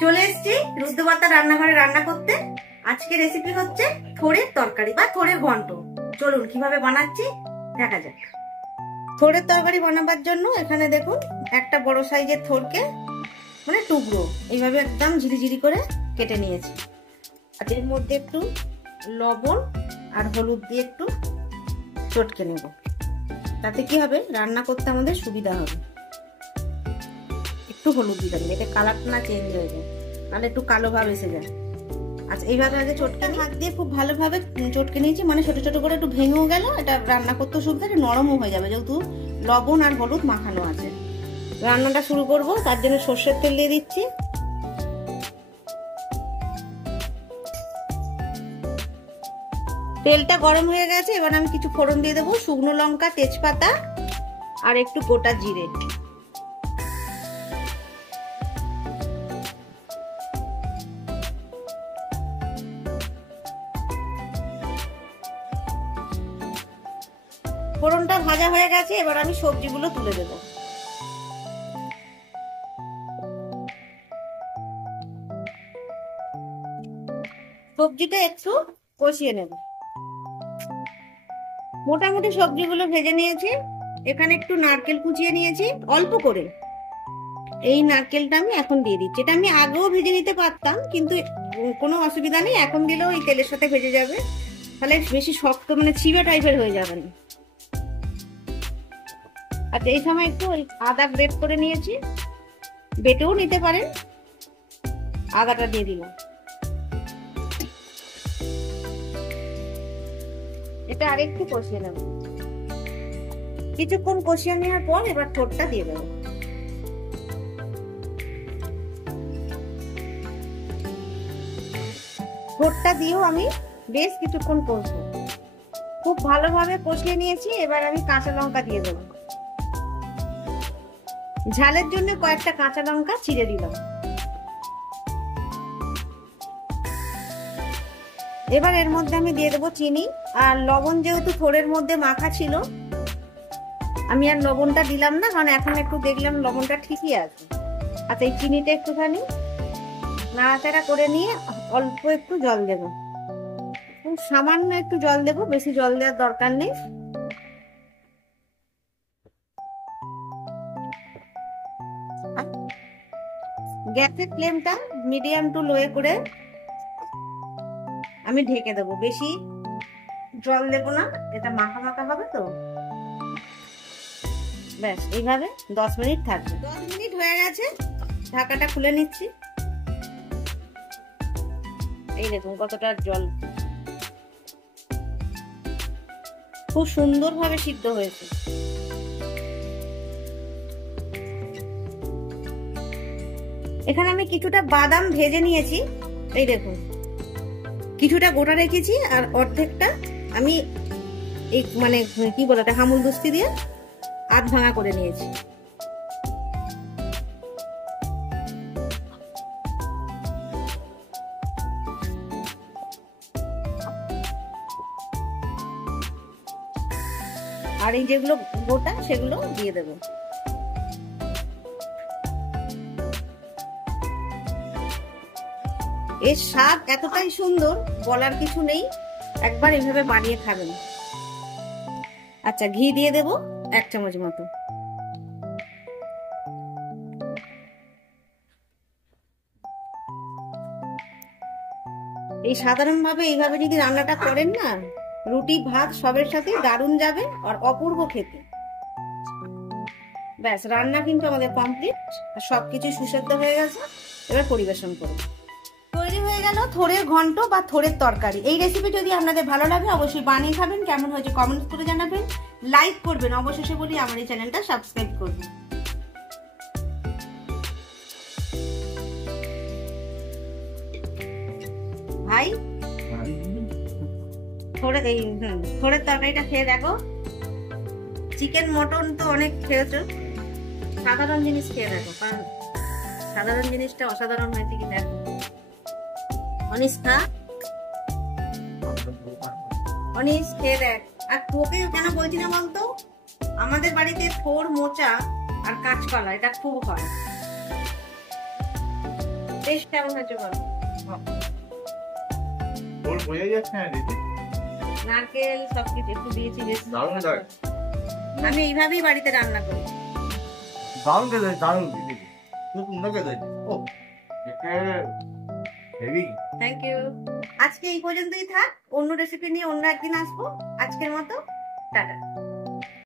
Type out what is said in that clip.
চলে এসেছি রুদ্রবার্তা রান্নাঘরে রান্না করতে। আজকে রেসিপি হচ্ছে থোড়ের তরকারি বা থোড়ের ঘন্ট। চলুন কিভাবে বানাচ্ছি দেখা যাক। থোড়ের তরকারি বানাবার জন্য এখানে দেখুন একটা বড় সাইজের থোড়কে মানে টুকরো এইভাবে একদম ঝিরিঝিরি করে কেটে নিয়েছি। আর এর মধ্যে একটু লবণ আর হলুদ দিয়ে একটু চটকে নেব, তাতে কি হবে রান্না করতে আমাদের সুবিধা হবে। একটু হলুদ দিলাম এটা কালারটা না চেঞ্জ হয়ে যায়, নাহলে একটু কালো ভাব এসে যায়। আচ্ছা এইভাবে আগে চটকে হাত দিয়ে খুব ভালোভাবে চটকে নিয়েছি, মানে ছোট ছোট করে একটু ভেঙেও গেল। এটা রান্না করতে সুবিধা, এটা নরমও হয়ে যাবে যেহেতু লবণ আর হলুদ মাখানো আছে। রান্নাটা শুরু করব, তার জন্য সর্ষের তেল দিয়ে দিচ্ছি। তেলটা গরম হয়ে গেছে, এবার আমি কিছু ফোড়ন দিয়ে দেবো। শুকনো লঙ্কা, তেজপাতা আর একটু গোটা জিরে। ফোড়নটা ভাজা হয়ে গেছে, এবার আমি সবজিগুলো তুলে দেব। সবজিটা একটু কষিয়ে নেব। মোটামুটি সবজিগুলো ভেজে নিয়েছি। এখানে একটু নারকেল কুচিয়ে নিয়েছি অল্প করে। এই নারকেলটা আমি এখন দিয়ে দিচ্ছি। এটা আমি আগেও ভেজে নিতে পারতাম, কিন্তু কোনো অসুবিধা নেই, এখন দিলেও এই তেলের সাথে ভেজে যাবে, তাহলে বেশি শক্ত মানে ছিবে টাইপের হয়ে যাবে না। আচ্ছা এই সময় একটু আদা গ্রেট করে নিয়েছি, বেটেও নিতে পারেন। আদাটা দিয়ে দিলাম। এটা আরেকটু কষিয়ে নেব। কিছুক্ষণ কষিয়ে নেওয়ার পর এবার থোড়টা দিয়ে দেবো। থোড়টা দিয়েও আমি বেশ কিছুক্ষণ কষবো। খুব ভালোভাবে কষিয়ে নিয়েছি, এবার আমি কাঁচা লঙ্কা দিয়ে দেবো। ঝালের জন্য কয়েকটা কাঁচা লঙ্কা চিড়ে দিলাম। এবার এর মধ্যে আমি দিয়ে দেবো চিনি আর লবণ। যেহেতু থোড়ের মধ্যে মাখা ছিল, আমি আর লবণটা দিলাম না, কারণ এখন একটু দেখলাম লবণটা ঠিকই আছে। আচ্ছা এই চিনিটা একটুখানি নাড়াচাড়া করে নিয়ে অল্প একটু জল দেব, সামান্য একটু জল দেব, বেশি জল দেওয়ার দরকার নেই। গ্যাসের ফ্লেমটা মিডিয়াম টু লোয়ে করে আমি ঢেকে দেবো। বেশি জল দেবো না, এটা মাখা মাখা হবে তো। ব্যাস এইভাবে 10 মিনিট থাকবে। 10 মিনিট হয়ে গেছে, ঢাকাটা খুলে নিচ্ছি। এই দেখুন কতটা জল, খুব সুন্দরভাবে সিদ্ধ হয়েছে। এখানে আমি কিছুটা বাদাম ভেজে নিয়েছি, এই দেখুন কিছুটা গোটা রেখেছি আর অর্ধেকটা আমি এই মানে কি বলে এটা হামুলদস্তি দিয়ে আধ ভাঙা করে নিয়েছি। আর এই যেগুলো গোটা সেগুলো দিয়ে দেবো। এর স্বাদ এতটাই সুন্দর বলার কিছু নেই, একবার এইভাবে বানিয়ে খাবেন। আচ্ছা ঘি দিয়ে দেব 1 চামচ মতো। এই সাধারণভাবে এইভাবে যদি রান্নাটা করেন না, রুটি ভাত সবের সাথে দারুণ যাবে আর অপূর্ব খেতে। ব্যাস রান্না কিন্তু আমাদের কমপ্লিট, সবকিছু সুসেদ্ধ হয়ে গেছে। এবার পরিবেশন করুন। তৈরি হয়ে গেল থোড়ের ঘন্ট বা থোড়ের তরকারি। এই রেসিপি যদি আপনাদের ভালো লাগে অবশ্যই বানিয়ে খাবেন। কেমন হয়েছে কমেন্টস করে জানাবেন, লাইক করবেন, অবশেষে বলি আমার এই চ্যানেলটা সাবস্ক্রাইব করবেন। ভাই থোড়ের তরকারিটা খেয়ে দেখো। চিকেন মটন তো অনেক খেয়েছো, সাধারণ জিনিস খেয়ে দেখো, কারণ সাধারণ জিনিসটা অসাধারণ হয়েছে কি দেখো। অনিস খা, অনিস খেয়ে দেখ। আর তোকে কেন বলছি না বলতো, আমাদের বাড়িতে থোড় মোচা আর কাঁচকলা এটা খুব হয়। টেস্ট কেমন হয়েছে বলো? তোর বোঝা যাচ্ছে না দিদি। নারকেল সবকিছু একটু দিয়েছি বেশি। দারুণ খেতে। আমি এইভাবেই বাড়িতে রান্না করি। দারুণ খেতে, দারুণ দিদি। খুব সুন্দর খেতে। ও হেভি। Thank you. আজকে এই পর্যন্তই থাক, অন্য রেসিপি নিয়ে অন্য একদিন আসবো। আজকের মতো টাটা।